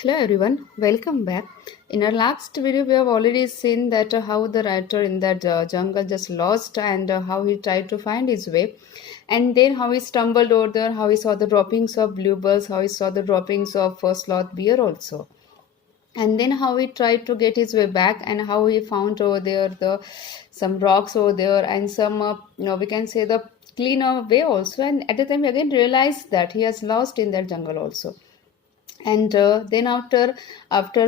Hello everyone, welcome back. In our last video, we have already seen that how the writer in that jungle just lost and how he tried to find his way, and then how he stumbled over there, how he saw the droppings of bluebirds, how he saw the droppings of sloth bear also, and then how he tried to get his way back, and how he found over there the some rocks over there and some we can say the cleaner way also, and at the time he again realized that he has lost in that jungle also. And then after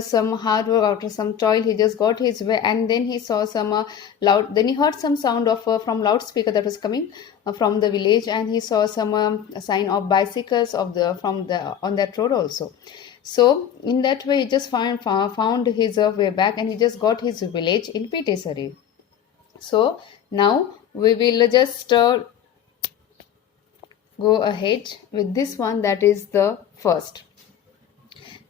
some hard work, after some toil, he just got his way, and then he saw some loud, then he heard some sound of from loudspeaker that was coming from the village, and he saw some sign of bicycles of the from the on that road also. So in that way he just found his way back, and he just got his village in Pitesari. So now we will just go ahead with this one, that is the first.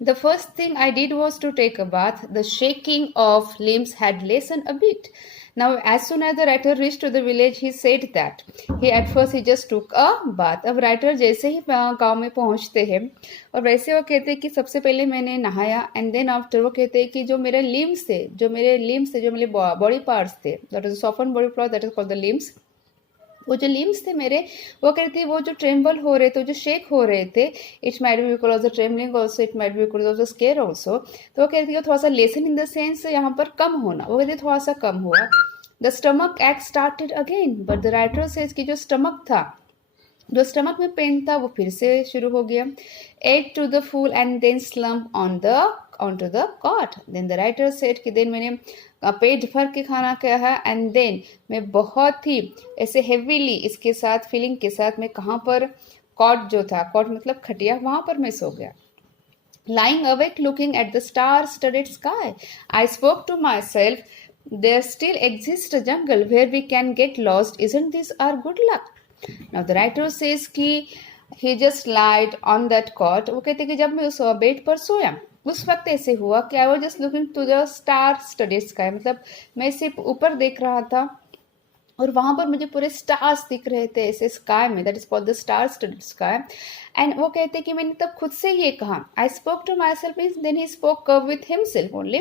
The first thing I did was to take a bath. The shaking of limbs had lessened a bit. Now, as soon as the writer reached to the village, he said that he just took a bath. अब writer जैसे ही गांव में पहुंचते हैं और वैसे वो कहते हैं कि सबसे पहले मैंने नहाया, एंड देन आफ्टर वो कहते हैं कि जो मेरे लिम्स थे जो मेरे बॉडी पार्ट्स थे, that is soften body part, that is called the limbs, वो जो लिम्स थे मेरे, वो कहती थी वो जो ट्रेम्बल हो रहे थे, जो शेक हो रहे थे, it might be because of the trembling also, it might be because of the square also. तो वो कहती है थोड़ा सा लेसन इन द सेंस यहाँ पर कम होना, वो कहती थोड़ा सा कम हुआ। The stomach act started again, but the writer says कि जो स्टमक था, जो स्टमक में पेन था, वो फिर से शुरू हो गया। Ate to the full and then slump on to the cot. Then the writer said कि देन मैंने पेट भर के खाना खाया है, एंड देन मैं बहुत ही ऐसे हेवीली इसके साथ फीलिंग के साथ मैं कहाँ पर, कॉट जो था, कॉट मतलब खटिया, वहां पर मैं सो गया। Lying awake looking at the star-studded sky, I spoke to myself, there still exists a jungle where we can get lost. Isn't this our good luck? Now the writer says कि he just lied on that cot. वो कहते कि जब मैं उस bed पर सोया, उस वक्त ऐसे हुआ कि I was just looking to the star studded sky, मतलब मैं सिर्फ ऊपर देख रहा था और वहां पर मुझे पूरे स्टार्स दिख रहे थे ऐसे स्काई में, that is called the star studded sky. And वो कहते कि मैंने तब खुद से ये कहा, I spoke to myself, means then he spoke with himself only,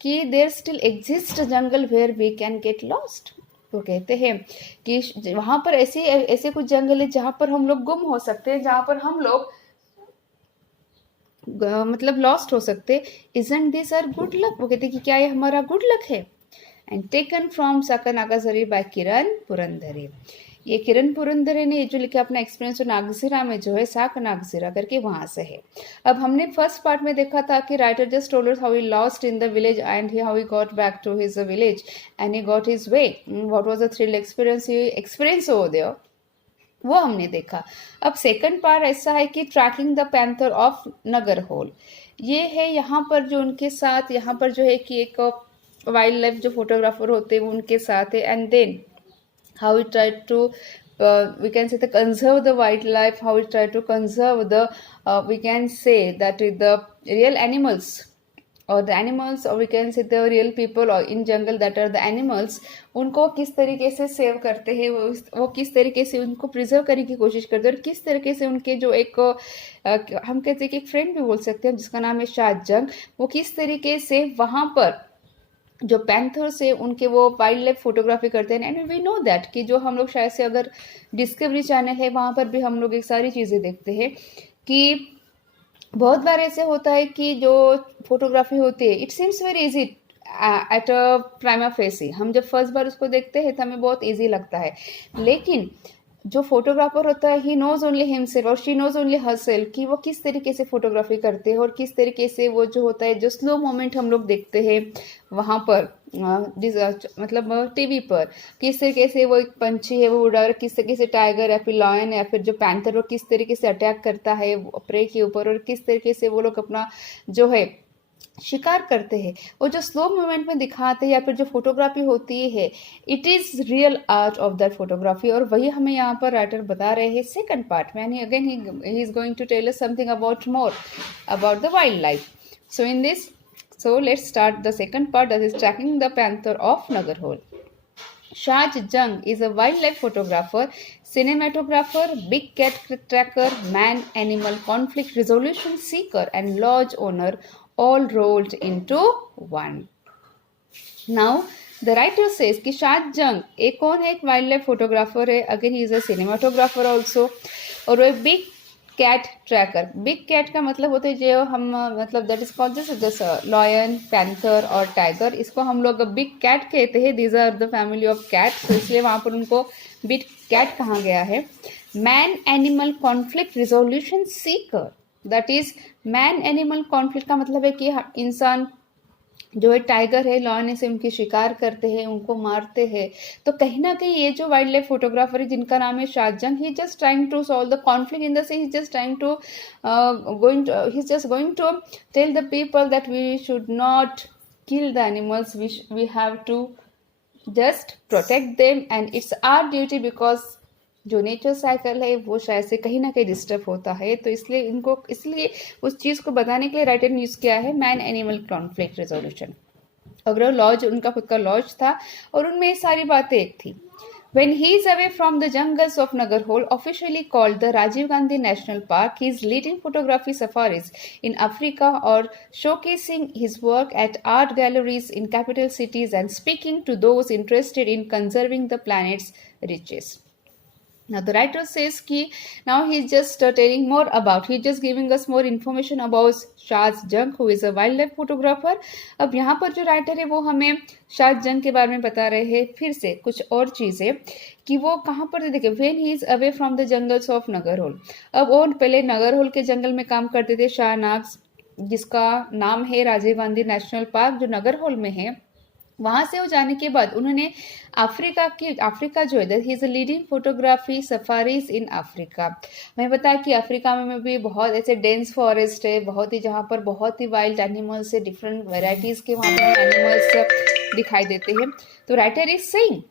कि there still exist jungle where we can get lost. वो कहते हैं कि वहां पर ऐसे ऐसे कुछ जंगल है जहां पर हम लोग गुम हो सकते हैं, जहां पर हम लोग मतलब लॉस्ट हो सकते। Isn't this our good luck, वो कहते कि क्या ये हमारा गुड लक है। And taken from Sakha Nagzira by Kiran Purandare. ये किरण पुरंदरे ने जो लिखा अपना एक्सपीरियंस नागजीरा में जो है, साक नागजीरा करके वहां से है। अब हमने फर्स्ट पार्ट में देखा था कि writer just told us how he lost in the village and how he got back to his village and he got his way, what was the thrill experience over there, वो हमने देखा। अब second part ऐसा है कि tracking the panther of Nagarhole, ये है यहाँ पर जो उनके साथ, यहाँ पर जो है कि एक वाइल्ड लाइफ जो फोटोग्राफर होते हैं वो उनके साथ है, and then how he try to we can say the conserve the wildlife, how we try to conserve the we can say that the real animals or the animals, or we can say the real people or in jungle that are the animals, उनको किस तरीके से save करते हैं, वो किस तरीके से उनको प्रिजर्व करने की कोशिश करते हैं, और किस तरीके से उनके जो एक हम कहते हैं कि एक फ्रेंड भी बोल सकते हैं जिसका नाम है शाहजंग, वो किस तरीके से वहाँ पर जो पैंथर से उनके वो वाइल्ड लाइफ फोटोग्राफी करते हैं। एंड वी नो दैट कि जो हम लोग शायद से अगर डिस्कवरी चैनल है वहाँ पर भी हम लोग एक सारी चीज़ें देखते हैं कि बहुत बार ऐसे होता है कि जो फोटोग्राफी होती है, it seems very easy at a prima facie, हम जब फर्स्ट बार उसको देखते हैं तो हमें बहुत ईजी लगता है, लेकिन जो फोटोग्राफर होता है ही नोज ओनली हिमसेल्फ और शी नोज ओनली हरसेल्फ कि वो किस तरीके से फोटोग्राफी करते हैं, और किस तरीके से वो जो होता है, जो स्लो मोमेंट हम लोग देखते हैं वहाँ पर मतलब टीवी पर, किस तरीके से वो एक पंछी है वो उड़ा, किस तरीके से टाइगर या फिर लॉयन या फिर जो पैंथर वो किस तरीके से अटैक करता है प्रे के ऊपर, और किस तरीके से वो लोग अपना जो है शिकार करते हैं, वो जो स्लो मूवमेंट में दिखाते हैं या फिर जो फोटोग्राफी होती है, it is real art of that photography. और वही हमें यहाँ पर राइटर बता रहे हैं सेकंड पार्ट में, यानी again he is going to tell us something about more about the wild life. So in this, so let's start the second part, that is tracking the panther of Nagarhole. Shaj Jung is a wildlife photographer, cinematographer, big cat tracker, man animal conflict resolution seeker, and lodge owner, all rolled into one. Now the writer says कि शाद जंग एक कौन है, एक wild life photographer है, again he is a cinematographer also, और वो big cat tracker. Big cat का मतलब होता है जो हम मतलब that is called this lion, panther और टाइगर, इसको हम लोग बिग कैट कहते हैं। These are the family of cat, तो इसलिए वहाँ पर उनको बिग कैट कहा गया है। Man animal conflict resolution Sikar, that is man animal conflict का मतलब है कि इंसान जो है टाइगर है, लॉयन से उनकी शिकार करते हैं, उनको मारते हैं। तो कहीं ना कहीं ये जो वाइल्ड लाइफ फोटोग्राफर है जिनका नाम है Shad Jung, he just trying to solve the conflict in the sea, he just trying to going to tell the people that we should not kill the animals, we have to just protect them and it's our duty because जो nature cycle है वो शायद से कहीं ना कहीं disturb होता है। तो इसलिए उस चीज़ को बताने के लिए राइटर ने यूज़ किया है मैन एनिमल कॉन्फ्लिक्ट रेजोल्यूशन। अगर लॉज उनका खुद का लॉज था और उनमें ये सारी बातें एक थी। When he is away from the jungles of Nagarhole, officially called the Rajiv Gandhi National Park, he is leading photography safaris in Africa or showcasing his work at art galleries in capital cities and speaking to those interested in conserving the planet's riches. Now the writer says कि now he is just telling more about, he is just giving us more information about शाद जंग who is a wildlife photographer। अब यहाँ पर जो writer है वो हमें शाद जंग के बारे में बता रहे हैं फिर से कुछ और चीज़ें कि वो कहाँ पर थे। देखिए when he is away from the jungles of Nagarhole, अब वो पहले नगरहोल के जंगल में काम करते थे शाहनाग, जिसका नाम है राजीव गांधी नेशनल पार्क जो नगरहोल में है। वहाँ से वो जाने के बाद उन्होंने अफ्रीका जो है he is a leading photography safaris in Africa. मैं बताया कि अफ्रीका में भी बहुत ऐसे डेंस फॉरेस्ट है, बहुत ही जहाँ पर बहुत ही वाइल्ड एनिमल्स है, डिफरेंट वेराइटीज़ के वहाँ पर एनिमल्स दिखाई देते हैं। तो राइटर इज सेइंग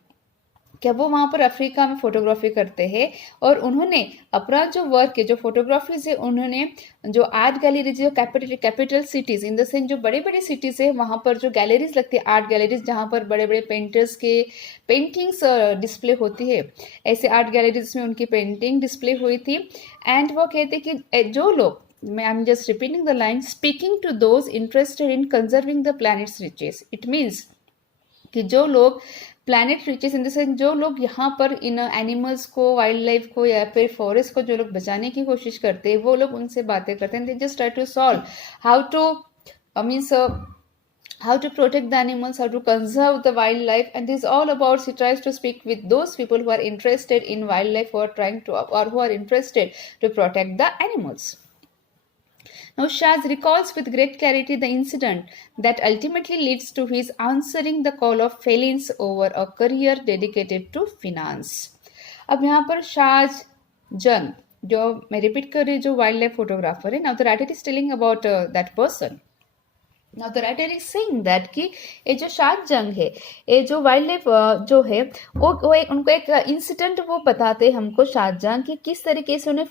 क्या वो वहाँ पर अफ्रीका में फोटोग्राफी करते हैं और उन्होंने अपना जो वर्क है, जो फोटोग्राफीज है, उन्होंने जो आर्ट गैलरीज, जो capital cities in the sense जो बड़े बड़े सिटीज़ है वहाँ पर जो गैलरीज लगती है, आर्ट गैलरीज जहाँ पर बड़े बड़े पेंटर्स के पेंटिंग्स डिस्प्ले होती है, ऐसे आर्ट गैलरीज में उनकी पेंटिंग डिस्प्ले हुई थी। एंड वो कहते कि जो लोग, I am just repeating the line, speaking to those interested in conserving the planet's riches, it means कि जो लोग planet riches in the sense जो लोग यहाँ पर इन एनिमल्स को, वाइल्ड लाइफ को या फिर फॉरेस्ट को जो लोग बचाने की कोशिश करते हैं वो लोग उनसे बातें करते हैं। They just try to solve how to means how to protect the animals, how to conserve the wildlife, and this is all about she tries to speak with those people who are interested in wildlife, who are trying to or who are interested to protect the animals. Now Shaz recalls with great clarity the incident that ultimately leads to his answering the call of felines over a career dedicated to finance. अब यहाँ पर शाज जंग, जो मैं repeat कर रही हूँ, जो वाइल्ड लाइफ फोटोग्राफर है, now the writer is telling about that person. Now the writer is saying that कि ये जो शाद जंग है, ये जो वाइल्ड लाइफ जो है वो उनको एक इंसिडेंट वो बताते हैं हमको शाद जंग कि किस तरीके से उन्हें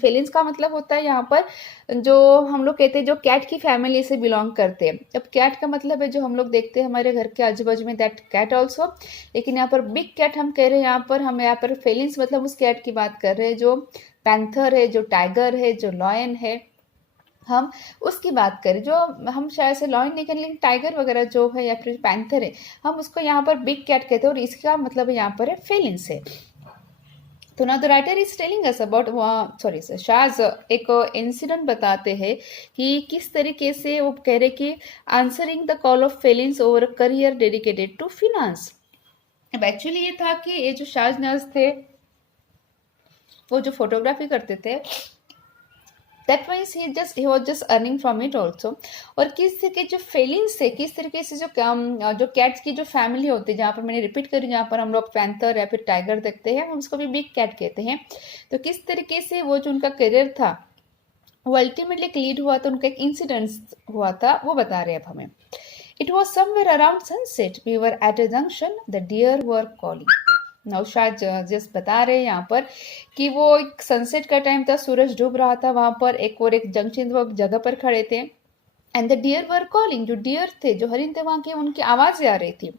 फेलिन्स का मतलब होता है यहाँ पर जो हम लोग कहते हैं जो कैट की फैमिली से बिलोंग करते हैं। अब कैट का मतलब है जो हम लोग देखते हैं हमारे घर के आजू बाजू में, दैट कैट ऑल्सो, लेकिन यहाँ पर बिग कैट हम कह रहे हैं, यहाँ पर फेलिन्स मतलब उस कैट की बात कर रहे हैं जो पैंथर है, जो टाइगर है, जो लॉयन है, हम उसकी बात करें। जो हम शायद से लॉयन नहीं करें लेकिन टाइगर वगैरह जो है या फिर पैंथर है, हम उसको यहाँ पर बिग कैट कहते हैं और इसका मतलब यहाँ पर है फेलिन्स है। तो ना the writer is telling us about Shaz एक इंसिडेंट बताते हैं कि किस तरीके से वो कह रहे कि answering the call of felines over a career dedicated to finance. अब एक्चुअली ये था कि ये जो शाज नर्स थे वो जो फोटोग्राफी करते थे, that wise he was just earning from it also. और किस तरीके जो फेलिंग्स थे, किस तरीके से जो कैट्स की जो फैमिली होती है, जहाँ पर मैंने रिपीट करी, जहाँ पर हम लोग पैंथर या फिर टाइगर देखते हैं, हम उसको भी बिग कैट कहते हैं। तो किस तरीके से वो जो उनका करियर था वो अल्टीमेटली लीड हुआ, तो उनका एक इंसिडेंट हुआ था, वो बता रहे हैं अब हमें। It was somewhere around sunset, we were at a junction, the deer were calling. Naushad just बता रहे हैं यहाँ पर कि वो एक सनसेट का टाइम था, सूरज डूब रहा था, वहाँ पर एक जंक्शन वो जगह पर खड़े थे, and the deer were calling, जो डियर थे, जो हरिन थे वहाँ के, उनकी आवाज़ें आ रही थी।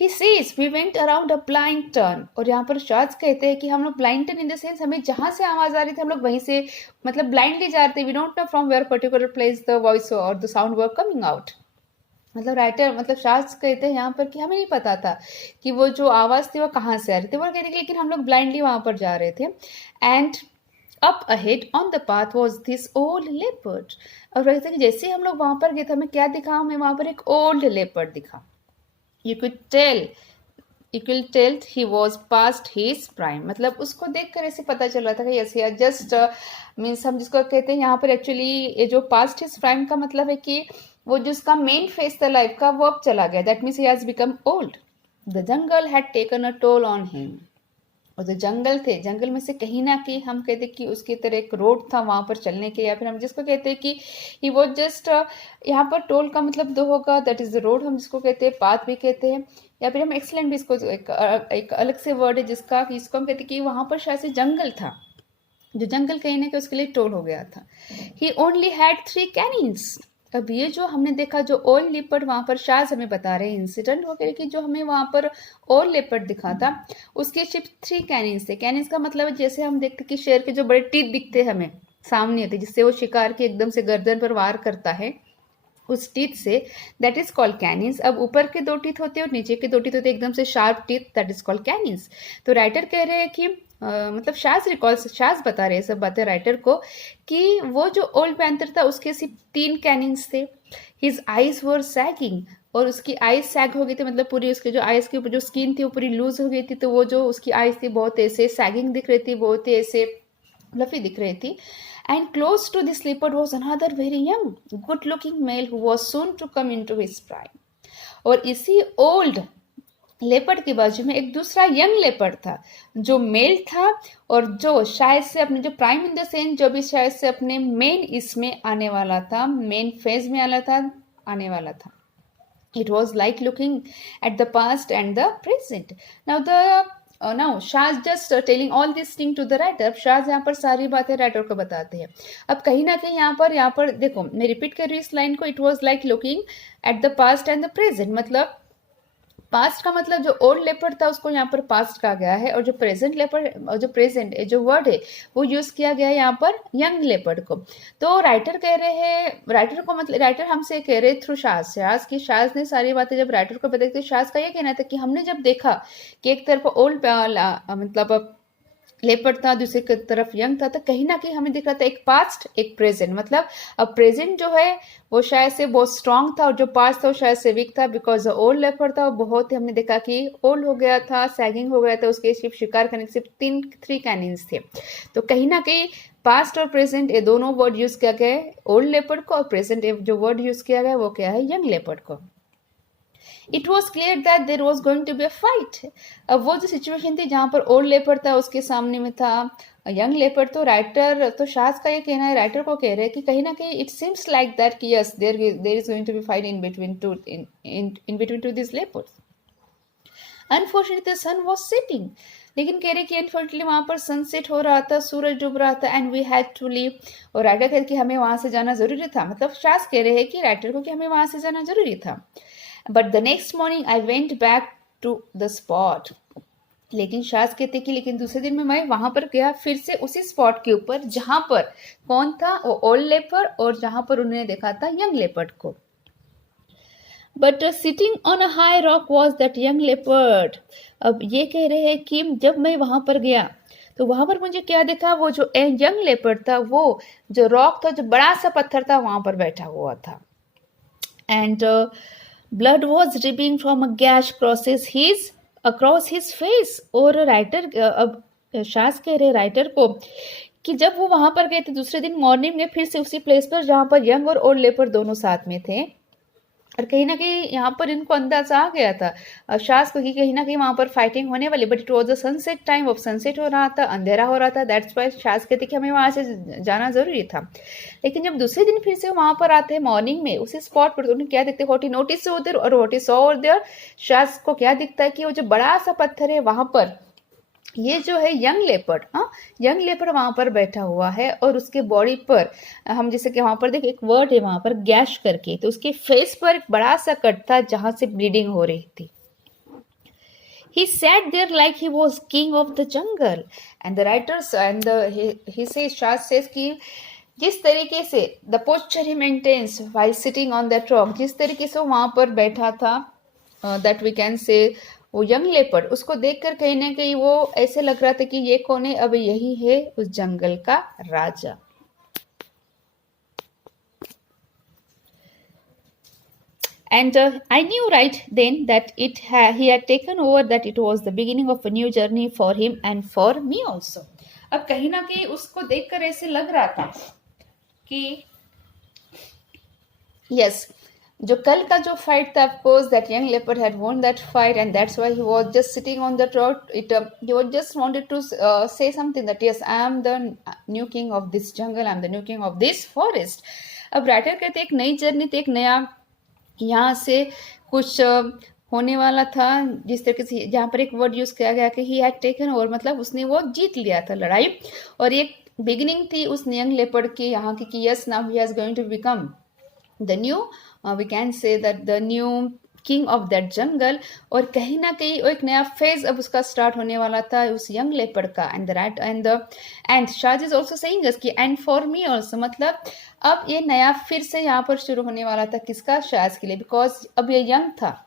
He says we went around a blind turn, और यहाँ पर शाज कहते हैं कि हम लोग blind turn in the sense हमें जहाँ से आवाज आ रही थी हम लोग वहीं से मतलब ब्लाइंडली जा रहे थे, we don't know from where particular place the voice और the sound were coming out. मतलब राइटर मतलब शाज कहते हैं यहाँ पर कि हमें नहीं पता था कि वो जो आवाज़ थी वो कहाँ से आ रही थी, वो कहते हैं लेकिन हम लोग ब्लाइंडली वहाँ पर जा रहे थे। And up ahead on the path was this old leopard, और कहते हैं कि जैसे ही हम लोग वहाँ पर गए थे हमें क्या दिखा, हमें वहाँ पर एक ओल्ड लेपर्ड दिखा। You could tell he was past his prime, मतलब उसको देख कर ऐसे पता चल रहा था कि यस ही जस्ट मीन्स हम जिसको कहते हैं यहाँ पर एक्चुअली ये जो पास्ट हिज प्राइम का मतलब है कि वो जो उसका मेन फेस था लाइफ का वो अब चला गया, that means he has become old. The jungle had taken a toll on him, और जो जंगल थे जंगल में से कहीं ना कहीं हम कहते हैं कि उसकी तरह एक रोड था वहाँ पर चलने के, या फिर हम जिसको कहते हैं कि ही वो जस्ट यहाँ पर टोल का मतलब दो होगा, दैट इज द रोड हम जिसको कहते हैं, पाथ भी कहते हैं, या फिर हम एक्सीलेंट भी इसको एक अलग से वर्ड है जिसका इसको हम कहते हैं कि वहाँ पर शायद से जंगल था, जो जंगल कहीं ना कहीं उसके लिए टोल हो गया था। ही ओनली हैड 3 कैनिन्स, अब ये जो हमने देखा जो ओल्ड लेपर्ड वहाँ पर शाज हमें बता रहे हैं इंसिडेंट वगैरह कि जो हमें वहाँ पर ओल्ड लेपर्ड दिखा था उसके सिर्फ 3 कैनिन्स थे। कैनिन्स का मतलब जैसे हम देखते कि शेर के जो बड़े टीथ दिखते हमें सामने होते जिससे वो शिकार के एकदम से गर्दन पर वार करता है, उस टीथ से, दैट इज कॉल्ड कैनिन्स। अब ऊपर के 2 टीथ होते हैं और नीचे के 2 टीथ होते हैं एकदम से sharp teeth, that is called canines. तो राइटर कह रहे हैं कि मतलब शाज बता रहे हैं सब बातें राइटर को कि वो जो ओल्ड पैंथर था उसके सिर्फ 3 कैनिन्स थे। हिज आईज वर सैगिंग, और उसकी आईज सैग हो गई थी, मतलब पूरी उसके जो आईज के ऊपर जो स्किन थी वो पूरी लूज हो गई थी, तो वो जो उसकी आईज थी बहुत ऐसे सैगिंग दिख रही थी, बहुत ही ऐसे फ्लफी दिख रही थी। And close to this leopard was another very young, good-looking male who was soon to come into his prime. और इसी ओल्ड लेपर्ड के बाजू में एक दूसरा यंग लेपर्ड था जो मेल था और जो शायद से अपने जो प्राइम इन द सेंस जो भी शायद से अपने मेन इसमें आने वाला था, मेन फेज में आने वाला था। It was like looking at the past and the present. Now Shaz just telling all this thing to the writer. Shaz यहाँ पर सारी बातें राइटर को बताते हैं। अब कहीं ना कहीं यहाँ पर देखो मैं रिपीट कर रही हूँ इस लाइन को, it was like looking at the past and the present, मतलब पास्ट का मतलब जो ओल्ड लेपर्ड था उसको यहाँ पर पास्ट कहा गया है, और जो प्रेजेंट लेपर्ड और जो प्रेजेंट जो वर्ड है वो यूज किया गया है यहाँ पर यंग लेपर्ड को। तो राइटर कह रहे हैं, राइटर को मतलब राइटर हमसे कह रहे थ्रू शाज की शाज ने सारी बातें जब राइटर को बताई, तो शाज का ये कहना था कि हमने जब देखा कि एक तरफ ओल्ड मतलब लेपर्ड था दूसरी तरफ यंग था, तो कहीं ना कहीं हमें दिख रहा था एक पास्ट एक प्रेजेंट, मतलब अब प्रेजेंट जो है वो शायद से बहुत स्ट्रांग था और जो पास्ट था वो शायद से वीक था, बिकॉज ओल्ड लेपर्ड था वो बहुत ही हमने देखा कि ओल्ड हो गया था, सैगिंग हो गया था, उसके सिर्फ शिकार करने के सिर्फ 3 कैनिन्स थे। तो कहीं ना कहीं पास्ट और प्रेजेंट ये दोनों वर्ड यूज किया गया है ओल्ड लेपर्ड को, और प्रेजेंट जो वर्ड यूज किया गया है वो क्या है यंग लेपर्ड को। It was clear that there was going to be a fight. अब वो जो सिचुएशन थी जहाँ पर ओल्ड लेपर्ड था उसके सामने में था यंग लेपर्ड, तो राइटर तो शाज का ये कहना है, राइटर को कह रहे हैं कि कहीं ना कहीं इट सीम्स लाइक दैट कि yes there is going to be fight in between two this leopards. Unfortunately the sun was setting, लेकिन कह रहे कि अनफॉर्चुनेटली वहाँ पर सनसेट हो रहा था, सूरज डूब रहा था, and we had to leave, और राइटर कह रहे कि हमें वहाँ से जाना जरूरी था, मतलब शाज कह रहे हैं कि राइटर को कि हमें वहाँ से जाना जरूरी था। But the next morning I went back to the spot, लेकिन शाज कहते कि लेकिन दूसरे दिन में मैं वहां पर गया फिर से उसी स्पॉट के ऊपर जहां पर कौन था वो ओल्ड लेपर्ड और जहां पर उन्होंने देखा था यंग लेपर्ड को। But sitting on a high rock was that young leopard. अब ये कह रहे हैं कि जब मैं वहां पर गया तो वहां पर मुझे क्या देखा, वो जो यंग लेपर्ड था वो जो रॉक था जो बड़ा सा पत्थर था वहां पर बैठा हुआ था। And blood was dripping from a gas across his face। और राइटर अब शाज कह रहे राइटर को कि जब वो वहां पर गए थे दूसरे दिन मॉर्निंग में फिर से उसी प्लेस पर जहां पर यंग और ओल्ड लेपर्ड दोनों साथ में थे, और कहीं ना कहीं यहाँ पर इनको अंदाजा आ गया था शाज को कि कहीं ना कहीं वहां पर फाइटिंग होने वाली, but it was a sunset time, of sunset हो रहा था, अंधेरा हो रहा था, दैट्स वाई शाज कहते कि हमें वहां से जाना जरूरी था। लेकिन जब दूसरे दिन फिर से वहां पर आते हैं मॉर्निंग में उसी स्पॉट पर, तो उन्हें क्या दिखते व्हाट ही नोटिस उधर और what he saw there, Shaaz को क्या दिखता है कि वो जो बड़ा सा पत्थर है वहां पर ये जो है यंग लेपर्ड वहां पर बैठा हुआ है, और उसके बॉडी पर हम जैसे कि वहां पर देखिए एक वर्ड है वहां पर गैश करके, तो उसके फेस पर एक बड़ा सा कट था जहां से ब्लीडिंग हो रही थी। he sat there like he was king of the jungle. And the writers and he says, Shah says कि जिस तरीके से the posture he maintains while sitting on that rock, जिस तरीके से वो वहाँ पर बैठा था, that we can say वो यंग लेपर्ड, उसको देखकर कहीं ना कहीं वो ऐसे लग रहा था कि ये कौन है, अब यही है उस जंगल का राजा. And I knew right then that he had taken over, that it was the beginning of a new journey for him and for me also. अब कहीं ना कहीं उसको देखकर ऐसे लग रहा था कि yes, जो कल का जो फाइट था, of course that young leopard had won that fight, and that's why he was just sitting on that rock. He was just wanted to say something that yes, I am the new king of this jungle, I am the new king of this forest. अब writer कहते एक नई journey थी, एक नया यहाँ से कुछ होने वाला था, जिस तरीके से जहाँ पर एक वर्ड यूज किया गया कि ही हैड टेकन ओवर, मतलब उसने वो जीत लिया था लड़ाई, और एक बिगिनिंग थी उस यंग लेपर्ड की यहाँ की कि yes now he is going to become the new, we can say that the new king of that jungle. और कहीं ना कहीं एक नया फेज अब उसका स्टार्ट होने वाला था उस यंग लेपर्ड का. And Shaz is also saying us कि एंड फॉर मी ऑल्सो, मतलब अब ये नया फिर से यहाँ पर शुरू होने वाला था, किसका, शाज के लिए, बिकॉज अब ये यंग था.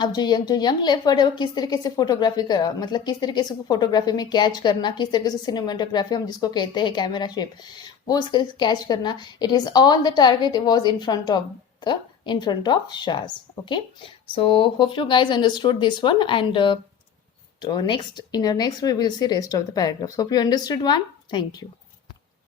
अब जो यंग लेपर्ड है वो किस तरीके से फोटोग्राफी कर, मतलब किस तरीके से फोटोग्राफी में कैच करना, किस तरीके से सिनेमेटोग्राफी हम जिसको कहते हैं कैमरा शेप, वो उसको कैच करना, it is all the target was in front of Shaz. Okay, so hope you guys understood this one, and in our next we will see rest of the paragraphs. Hope you understood one. Thank you.